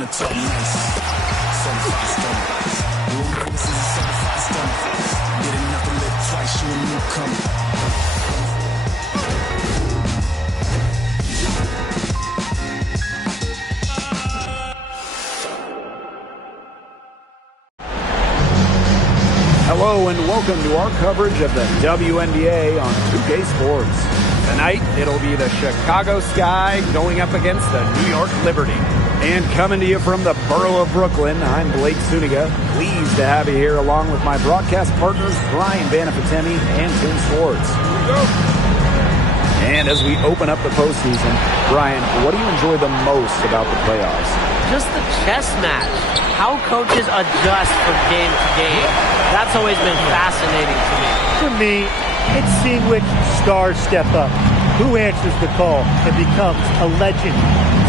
trying to talk nice. Certified stunner. Ooh, this is a certified stunner. Get enough to live twice, you a newcomer. Hello and welcome to our coverage of the WNBA on 2K Sports. Tonight, it'll be the Chicago Sky going up against the New York Liberty. And coming to you from the borough of Brooklyn, I'm Blake Suniga. Pleased to have you here along with my broadcast partners, Brian Banafatemi and Tim Swartz. And as we open up the postseason, Brian, what do you enjoy the most about the playoffs? Just the chess match. How coaches adjust from game to game. That's always been fascinating to me. For me, it's seeing which stars step up, who answers the call and becomes a legend.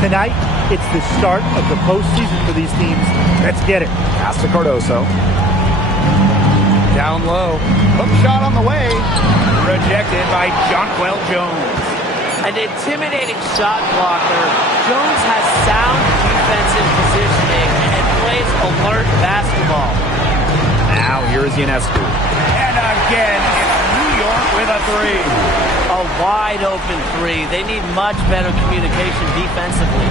Tonight, it's the start of the postseason for these teams. Let's get it. Pass to Cardoso. Down low. Hook shot on the way. Rejected by Jonquel Jones. An intimidating shot blocker. Jones has sound defensive positioning and plays alert basketball. Now here's Ionescu. And again, it's New York with a three. A wide open three. They need much better communication defensively.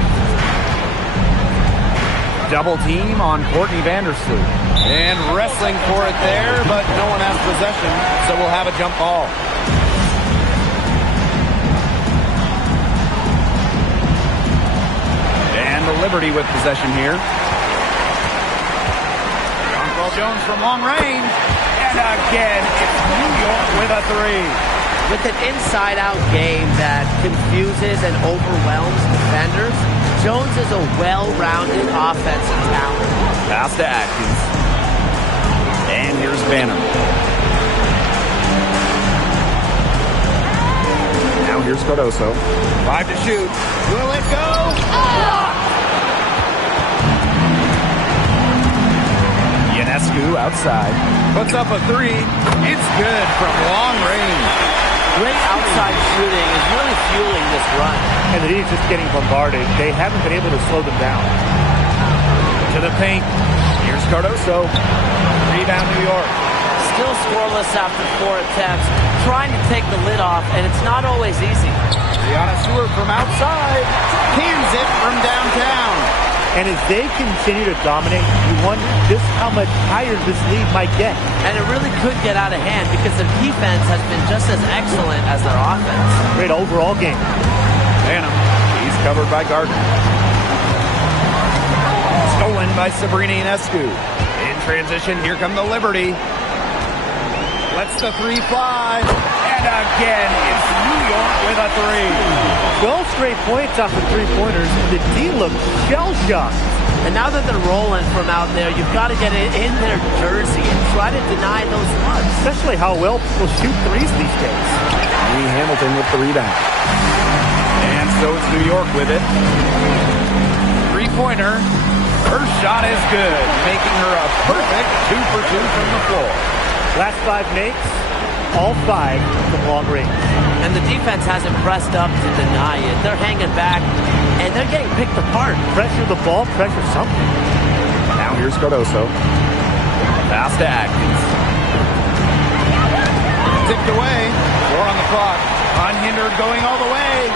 Double team on Courtney Vandersloot. And wrestling for it there, but no one has possession, so we'll have a jump ball. And the Liberty with possession here. Jonquel Jones from long range. And again, it's New York with a three. With an inside-out game that confuses and overwhelms defenders, Jones is a well-rounded offensive talent. Pass to Atkins. And here's Banner. Now here's Cardoso. 5 to shoot. Will it go? Ionescu outside. Puts up a three. It's good from long range. Great outside shooting is really fueling this run. And the Heat's just getting bombarded. They haven't been able to slow them down. To the paint. Here's Cardoso. Rebound New York. Still scoreless after 4 attempts. Trying to take the lid off, and it's not always easy. Brianna Stewart from outside. Cans it from downtown. And as they continue to dominate, you wonder just how much higher this lead might get. And it really could get out of hand because their defense has been just as excellent as their offense. Great overall game. Phantom. He's covered by Gardner. Stolen by Sabrina Ionescu. In transition, here come the Liberty. Lets the three fly. And again, it's New York with a three. 12 straight points off the three-pointers. The D looked shell-shocked. And now that they're rolling from out there, you've got to get it in their jersey and try to deny those looks. Especially how well people shoot threes these days. Lee Hamilton with the rebound. And so it's New York with it. Three-pointer. Her shot is good, making her a perfect 2 for 2 from the floor. Last 5 makes, all 5 from long range. And the defense hasn't pressed up to deny it. They're hanging back, and they're getting picked apart. Pressure the ball, pressure something. Now here's Cardoso. Pass to Atkins. Tipped away. 4 on the clock. Unhindered going all the way.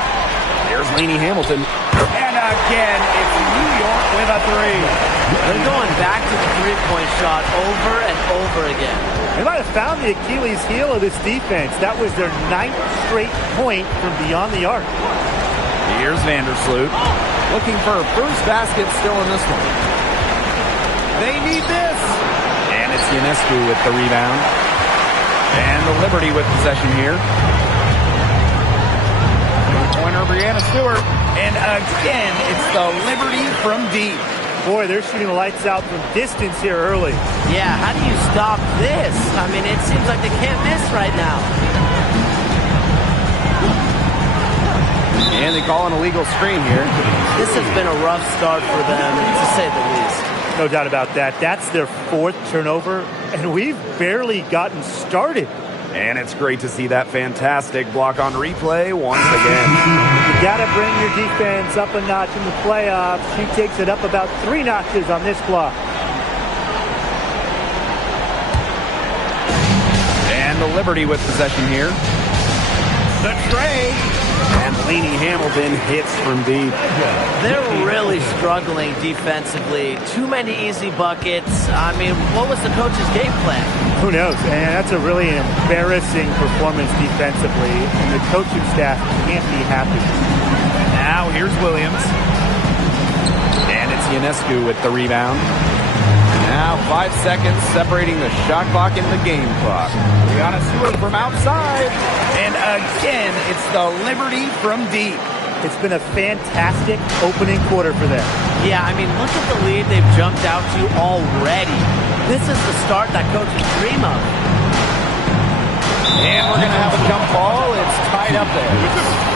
Here's Lainey Hamilton. And again, it's New York with a three. They're going back to the three-point shot over and over again. They might have found the Achilles heel of this defense. That was their 9th straight point from beyond the arc. Here's Vandersloot. Looking for a first basket still in this one. They need this. And it's Ionescu with the rebound. And the Liberty with possession here. Winner Brianna Stewart. And again, it's the Liberty from deep. Boy, they're shooting the lights out from distance here early. Yeah, how do you stop this? I mean, it seems like they can't miss right now. And they call an illegal screen here. This has been a rough start for them, to say the least. No doubt about that. That's their 4th turnover, and we've barely gotten started. And it's great to see that fantastic block on replay once again. You got to bring your defense up a notch in the playoffs. She takes it up about 3 notches on this block. And the Liberty with possession here. The tray. And Leanie Hamilton hits from deep. They're really struggling defensively. Too many easy buckets. I mean, what was the coach's game plan? Who knows? And that's a really embarrassing performance defensively. And the coaching staff can't be happy. And now here's Williams. And it's Ionescu with the rebound. Now 5 seconds separating the shot clock and the game clock. Brianna Stewart from outside. And again, it's the Liberty from deep. It's been a fantastic opening quarter for them. Yeah, I mean, look at the lead they've jumped out to already. This is the start that coaches dream of. And we're going to have a jump ball. It's tied up there.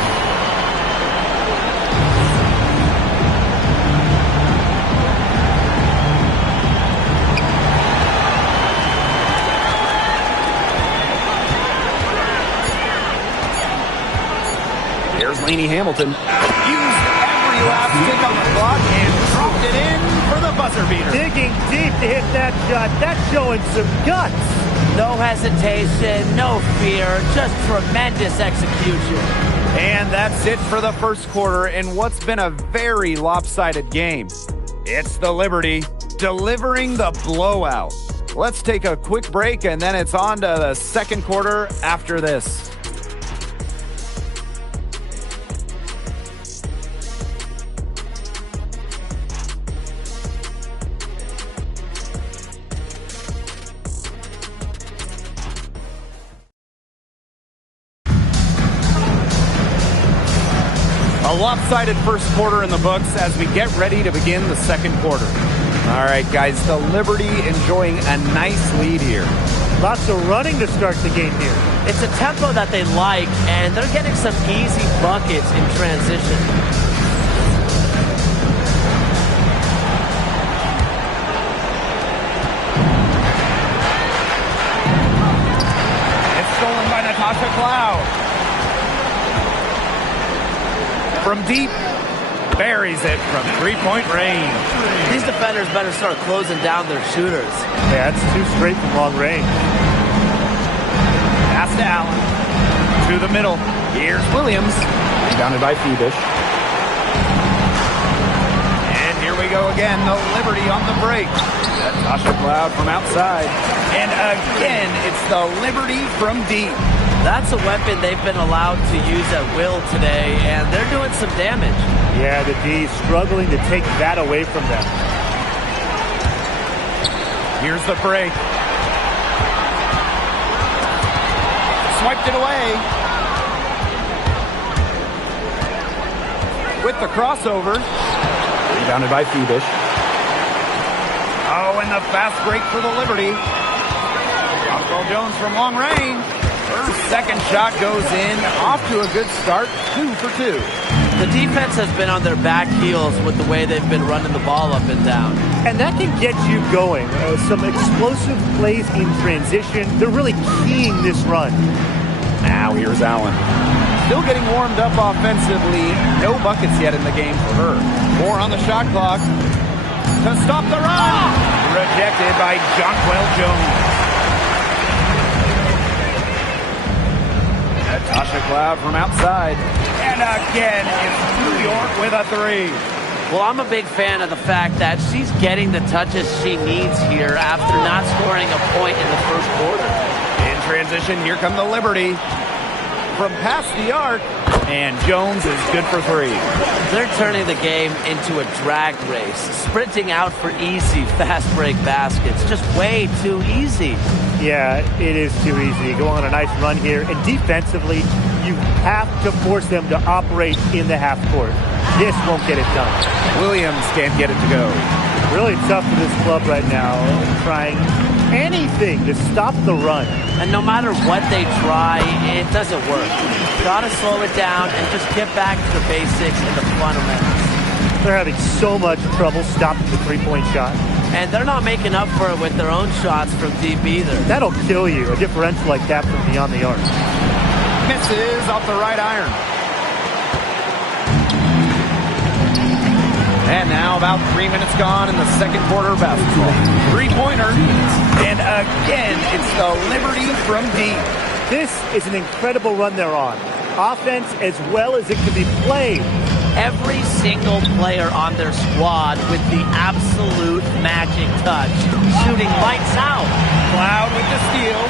Here's Leanie Hamilton. Used every last stick on the clock and dropped it in for the buzzer beater. Digging deep to hit that shot. That's showing some guts. No hesitation, no fear, just tremendous execution. And that's it for the first quarter in what's been a very lopsided game. It's the Liberty delivering the blowout. Let's take a quick break and then it's on to the second quarter after this. A lopsided first quarter in the books as we get ready to begin the second quarter. All right, guys, the Liberty enjoying a nice lead here. Lots of running to start the game here. It's a tempo that they like, and they're getting some easy buckets in transition. It's stolen by Natasha Cloud. From deep, buries it from three-point range. These defenders better start closing down their shooters. Yeah, that's 2 straight from long range. Pass to Allen. To the middle. Here's Williams. Rebounded by Phoebish. And here we go again. The Liberty on the break. Natasha Cloud from outside. And again, it's the Liberty from deep. That's a weapon they've been allowed to use at will today, and they're doing some damage. Yeah, the D struggling to take that away from them. Here's the break. Swiped it away. With the crossover. Rebounded by Phoebish. Oh, and the fast break for the Liberty. Jonquel Jones from long range. Her second shot goes in. Off to a good start. 2 for 2. The defense has been on their back heels with the way they've been running the ball up and down. And that can get you going. Some explosive plays in transition. They're really keying this run. Now here's Allen. Still getting warmed up offensively. No buckets yet in the game for her. 4 on the shot clock. To stop the run. Rejected by Jonquel Jones. Natasha Cloud from outside. And again, it's New York with a 3. Well, I'm a big fan of the fact that she's getting the touches she needs here after not scoring a point in the first quarter. In transition, here come the Liberty. From past the arc, and Jones is good for 3. They're turning the game into a drag race, sprinting out for easy, fast break baskets. Just way too easy. Yeah, it is too easy. Go on a nice run here. And defensively, you have to force them to operate in the half court. This won't get it done. Williams can't get it to go. Really tough for this club right now, trying anything to stop the run. And no matter what they try, it doesn't work. Gotta slow it down and just get back to the basics and the fundamentals. They're having so much trouble stopping the three-point shot. and they're not making up for it with their own shots from deep either. That'll kill you, a differential like that from beyond the arc. Misses off the right iron. And now about 3 minutes gone in the second quarter of basketball. Three-pointer. And again, it's the Liberty from deep. This is an incredible run they're on. Offense as well as it can be played. Every single player on their squad with the absolute magic touch. Shooting lights out. Cloud with the steal.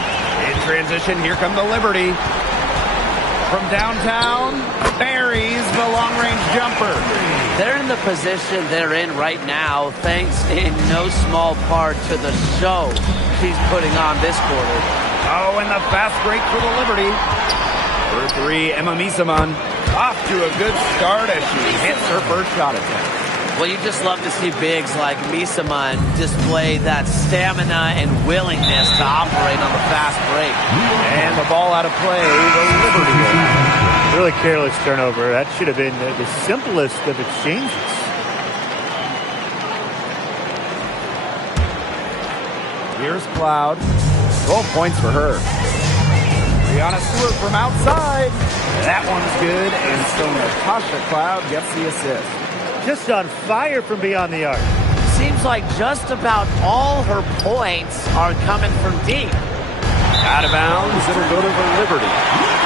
In transition, here come the Liberty. From downtown, buries the long-range jumper. They're in the position they're in right now, thanks in no small part to the show she's putting on this quarter. Oh, and the fast break for the Liberty. For three, Emma Misaman off to a good start as she hits her first shot attempt. Well, you just love to see bigs like Misaman display that stamina and willingness to operate on the fast break. And the ball out of play, the Liberty will have. Really careless turnover. That should have been the simplest of exchanges. Here's Cloud. 12 points for her. Brianna Stewart from outside. That one's good, and so Natasha Cloud gets the assist. Just on fire from beyond the arc. Seems like just about all her points are coming from deep. Out of bounds, it'll go to the Liberty.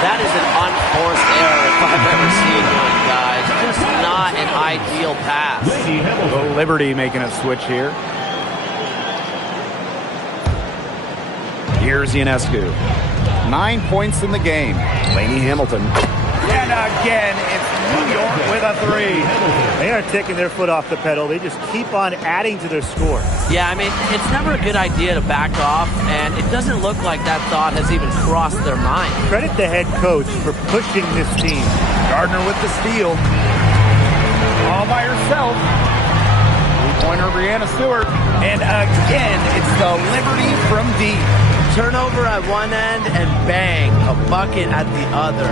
That is an unforced error if I've ever seen one, guys. Just not an ideal pass. The Liberty making a switch here. Here's Ionescu. 9 points in the game. Lainey Hamilton. And again, it's New York with a three. They aren't taking their foot off the pedal. They just keep on adding to their score. Yeah, I mean, it's never a good idea to back off, and it doesn't look like that thought has even crossed their mind. Credit the head coach for pushing this team. Gardner with the steal. All by herself. Three-pointer Brianna Stewart. And again, it's the Liberty from deep. Turnover at one end and bang, a bucket at the other.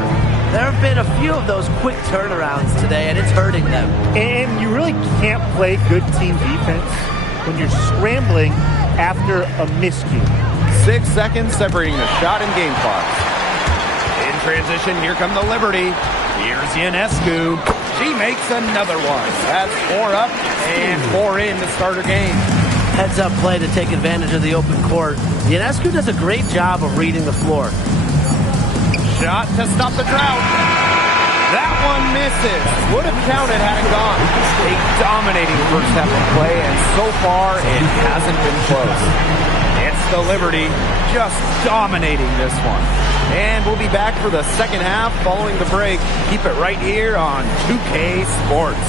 There have been a few of those quick turnarounds today, and it's hurting them. And you really can't play good team defense when you're scrambling after a miscue. 6 seconds separating the shot and game clocks. In transition, here come the Liberty. Here's Ionescu. She makes another one. That's 4 up and 4 in to start her game. Heads-up play to take advantage of the open court. Ionescu does a great job of reading the floor. Shot to stop the drought. That one misses. Would have counted had it gone. A dominating first half of play, and so far it hasn't been close. It's the Liberty just dominating this one. And we'll be back for the second half following the break. Keep it right here on 2K Sports.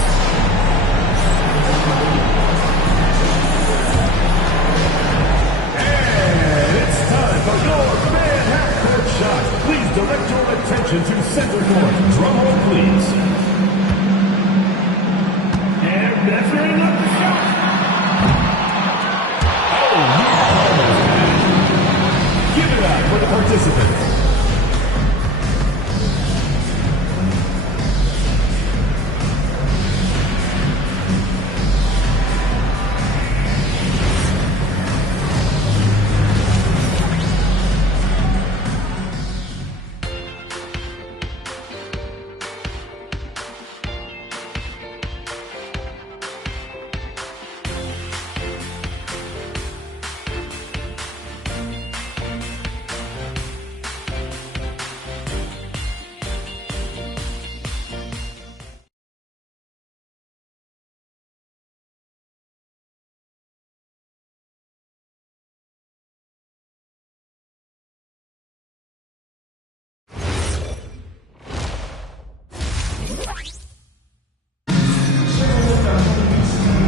Please direct your attention to center court. Drum roll, please. And that's very not the shot. Oh, give it up for the participants.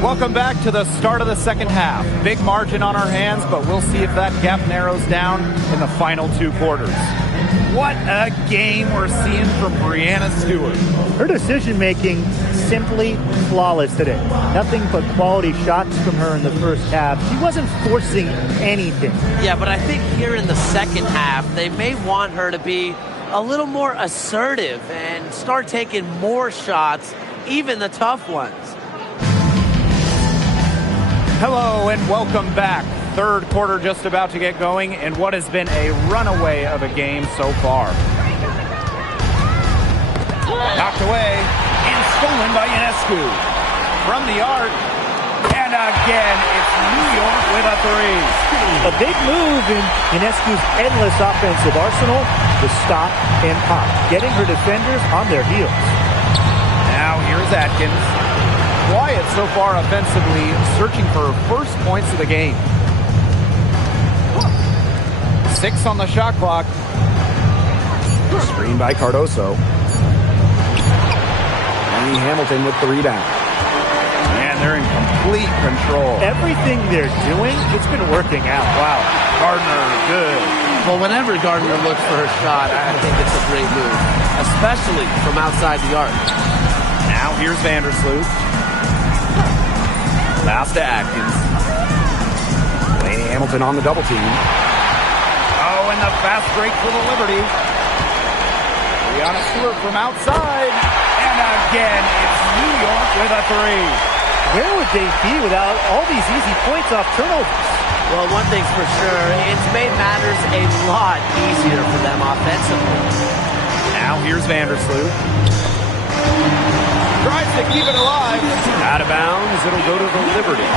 Welcome back to the start of the second half. Big margin on our hands, but we'll see if that gap narrows down in the final 2 quarters. What a game we're seeing from Brianna Stewart. Her decision-making simply flawless today. Nothing but quality shots from her in the first half. She wasn't forcing anything. Yeah, but I think here in the second half, they may want her to be a little more assertive and start taking more shots, even the tough ones. Hello and welcome back. Third quarter just about to get going in what has been a runaway of a game so far. Knocked away and stolen by Ionescu. From the arc, and again, it's New York with a three. A big move in Ionescu's endless offensive arsenal, the stop and pop, getting her defenders on their heels. Now here's Atkins. Quiet so far offensively, searching for her first points of the game. 6 on the shot clock. Screen by Cardoso. Amy Hamilton with the rebound. And they're in complete control. Everything they're doing, it's been working out. Wow. Gardner, good. Well, whenever Gardner looks for her shot, I think it's a great move, especially from outside the arc. Now here's Vandersloot. Pass to Atkins. Lady Hamilton on the double team. Oh, and the fast break for the Liberty. Brianna Stewart from outside. And again, it's New York with a three. Where would they be without all these easy points off turnovers? Well, one thing's for sure, it's made matters a lot easier for them offensively. Now here's Vandersloot. Tries to keep it alive. Out of bounds, it'll go to the Liberty.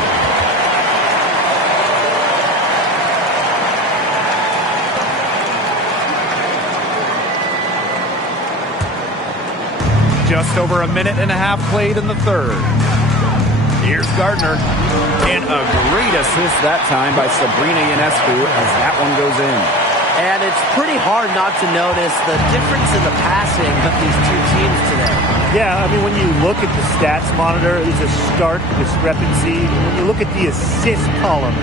Just over a minute and a half played in the third. Here's Gardner. And a great assist that time by Sabrina Ionescu as that one goes in. And it's pretty hard not to notice the difference in the passing of these two teams today. Yeah, I mean, when you look at the stats monitor, there's a stark discrepancy. When you look at the assist column,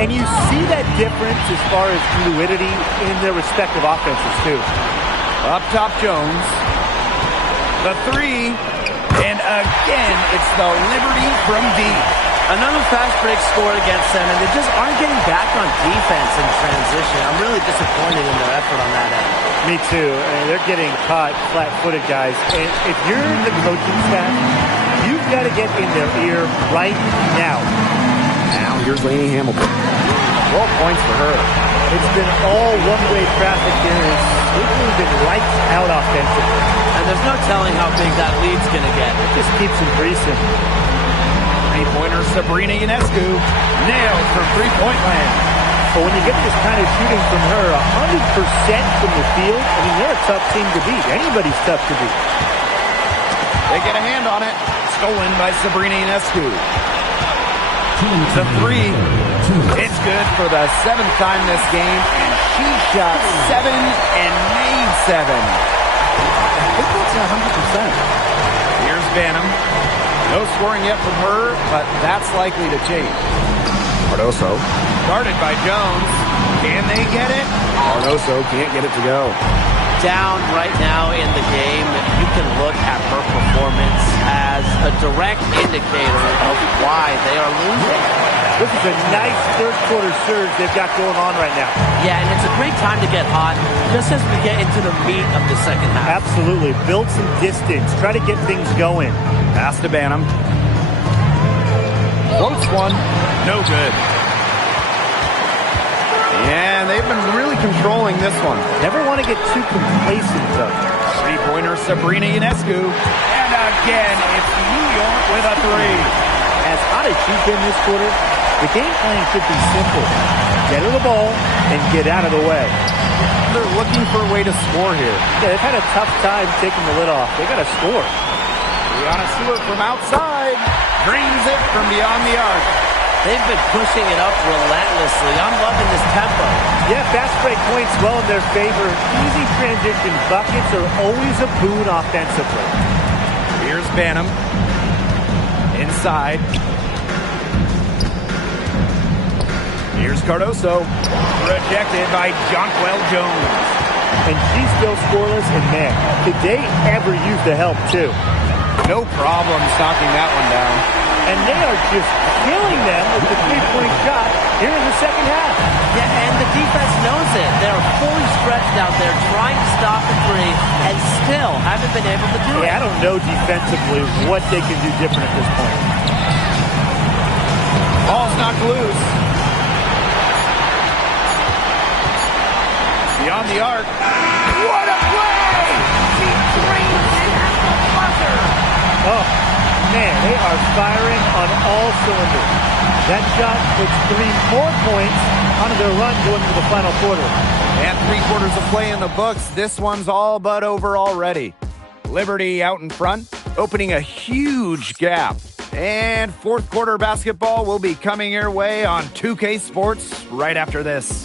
and you see that difference as far as fluidity in their respective offenses, too. Up top, Jones. The three. And again, it's the Liberty from deep. Another fast break score against them, and they just aren't getting back on defense in transition. I'm really disappointed in their effort on that end. Me too. They're getting caught flat-footed, guys. And if you're the coaching staff, you've got to get in their ear right now. Now here's Lainey Hamilton. 12 points for her. It's been all one-way traffic here. It's really been lights out offensively. And there's no telling how big that lead's going to get. It just keeps increasing. Three-pointer Sabrina Ionescu nailed from three-point land. But when you get this kind of shooting from her, 100% from the field, I mean, they're a tough team to beat. Anybody's tough to beat. They get a hand on it. Stolen by Sabrina Ionescu. The three. It's good for the 7th time this game, and she shot 7 and made 7. I think that's 100%. Here's Banham. No scoring yet from her, but that's likely to change. Cardoso. Guarded by Jones. Can they get it? Cardoso can't get it to go. Down right now in the game, you can look at her performance as a direct indicator of why they are losing. This is a nice third-quarter surge they've got going on right now. Yeah, and it's a great time to get hot, just as we get into the meat of the second half. Absolutely. Build some distance. Try to get things going. Pass to Banham. Floats one. No good. And they've been really controlling this one. Never want to get too complacent, though. Three-pointer Sabrina Ionescu. And again, it's New York with a three. As hot as she's been this quarter, the game plan should be simple. Get her the ball and get out of the way. They're looking for a way to score here. Yeah, they've had a tough time taking the lid off. They got to score. Brianna Stewart from outside. Drains it from beyond the arc. They've been pushing it up relentlessly. I'm loving this tempo. Yeah, fast break points well in their favor. Easy transition buckets are always a boon offensively. Here's Banham. Inside. Here's Cardoso. Rejected by Jonquel Jones. And she's still scoreless, and man, did they ever use the help, too? No problem knocking that one down. And they are just killing them with the three-point shot here in the second half. Yeah, and the defense knows it. They're fully stretched out there trying to stop the three and still haven't been able to do it. Yeah, I don't know defensively what they can do different at this point. Ball's knocked loose. Beyond the arc. What a play! She drains it at the buzzer. Oh, man, they are firing on all cylinders. That shot puts 3 more points onto their run going into the final quarter. And 3 quarters of play in the books. This one's all but over already. Liberty out in front, opening a huge gap. And fourth quarter basketball will be coming your way on 2K Sports right after this.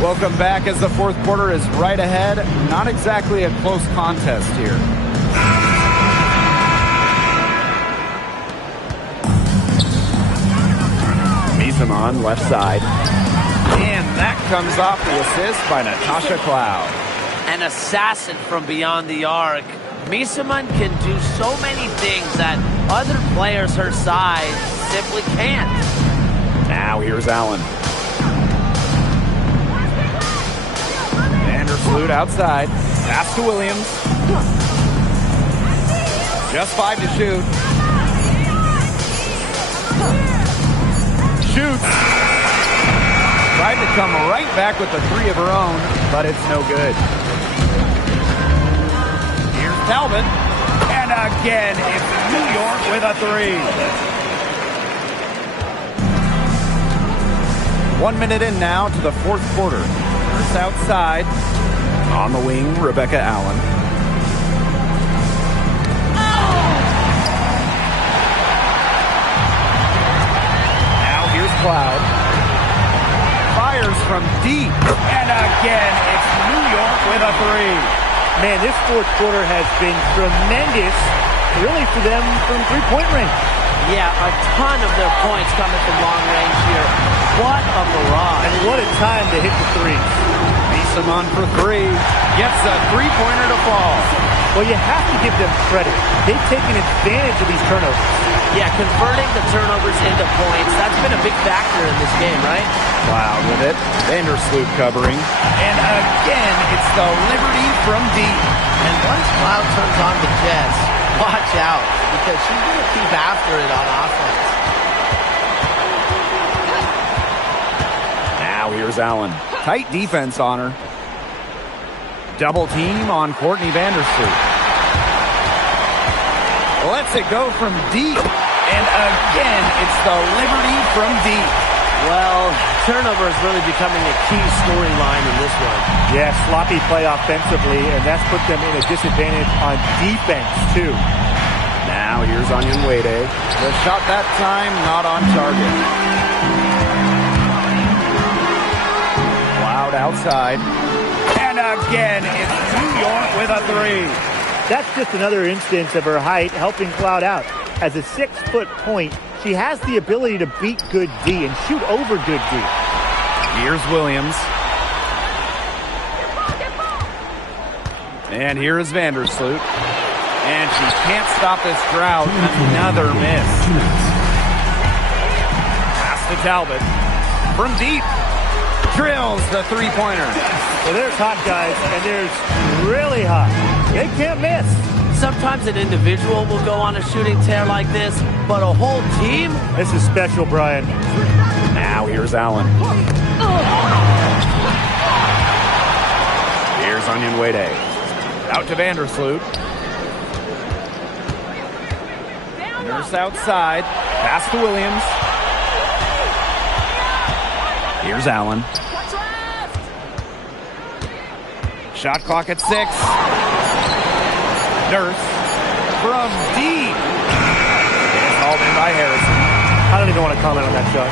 Welcome back as the fourth quarter is right ahead. Not exactly a close contest here. Misamon, left side. And that comes off the assist by Natasha Cloud. An assassin from beyond the arc. Misamon can do so many things that other players her size simply can't. Now here's Allen. Vandersloot outside. Pass to Williams. Just 5 to shoot. Shoots. Tried to come right back with the 3 of her own, but it's no good. Here's Talbot. And again, it's New York with a 3. 1 minute in now to the fourth quarter. First outside. On the wing, Rebecca Allen. Now here's Cloud. Fires from deep. And again, it's New York with a 3. Man, this fourth quarter has been tremendous, really, for them from three-point range. Yeah, a ton of their points coming from long range here. What a barrage. And what a time to hit the threes. Misamon for 3. Gets a three-pointer to fall. Well, you have to give them credit. They've taken advantage of these turnovers. Yeah, converting the turnovers into points, that's been a big factor in this game, right? Cloud with it. Vandersloot covering. And again, it's the Liberty from deep. And once Cloud turns on the Jets, watch out, because she's going to keep after it on offense. Now here's Allen. Tight defense on her. Double team on Courtney Vandersloot. Lets it go from deep. And again, it's the Liberty from deep. Well, turnover is really becoming a key storyline in this one. Yeah, sloppy play offensively, and that's put them in a disadvantage on defense, too. Now here's Onion Wade. The shot that time not on target. Cloud outside. And again, it's New York with a 3. That's just another instance of her height helping Cloud out. As a 6-foot point, she has the ability to beat good D and shoot over good D. Here's Williams. And here is Vandersloot. And she can't stop this drought. Another miss. Pass to Talbot. From deep. Drills the three-pointer. Well, there's hot guys, and there's really hot. They can't miss. Sometimes an individual will go on a shooting tear like this, but a whole team? This is special, Brian. Now here's Allen. Here's Onion Wade. Out to Vandersloot. Nurse outside. Pass to Williams. Here's Allen. Shot clock at 6. Nurse from deep. It's hauled in by Harrison. I don't even want to comment on that shot.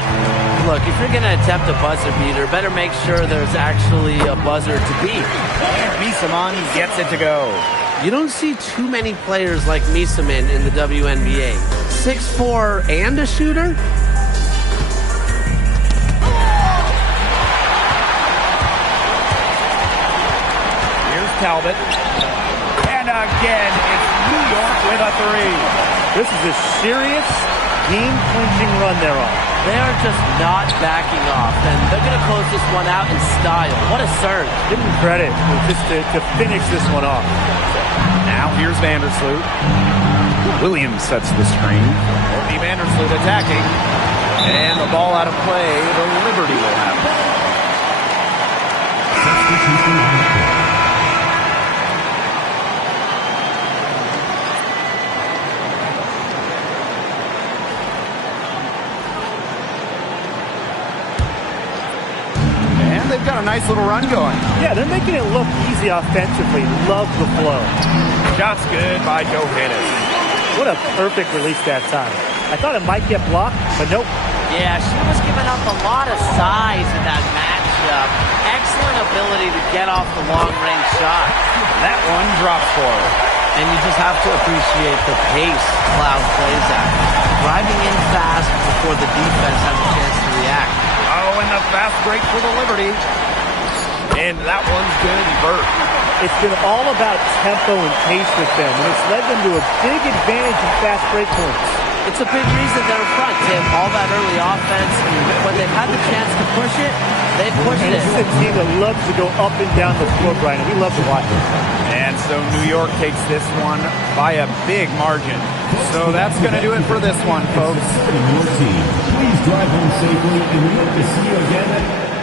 Look, if you're going to attempt a buzzer beater, better make sure there's actually a buzzer to beat. And Misamon gets it to go. You don't see too many players like Misamon in the WNBA. 6'4" and a shooter? Talbot. And again, it's New York with a 3. This is a serious game-clinching run they're on. They are just not backing off, and they're going to close this one out in style. What a surge. Give them credit just to finish this one off. Now here's Vandersloot. Williams sets the screen. Courtney Vandersloot attacking. And the ball out of play. The Liberty will have it. And they've got a nice little run going. Yeah, they're making it look easy offensively. Love the flow. Shots good by Joe Hennessy. What a perfect release that time. I thought it might get blocked, but nope. Yeah, she was giving up a lot of size in that matchup. Excellent ability to get off the long-range shot. That one drops for her. And you just have to appreciate the pace Cloud plays at. Driving in fast before the defense has a chance to react. Oh, and the fast break for the Liberty. And that one's good, Burt. It's been all about tempo and pace with them, and it's led them to a big advantage in fast break points. It's a big reason they're in front, Tim. All that early offense, when they've had the chance to push it, they've pushed it. This is a team that loves to go up and down the floor, Brian, and we love to watch it. And so New York takes this one by a big margin. So that's going to do it for this one, folks. Your team. Please drive home safely, and we hope to see you again at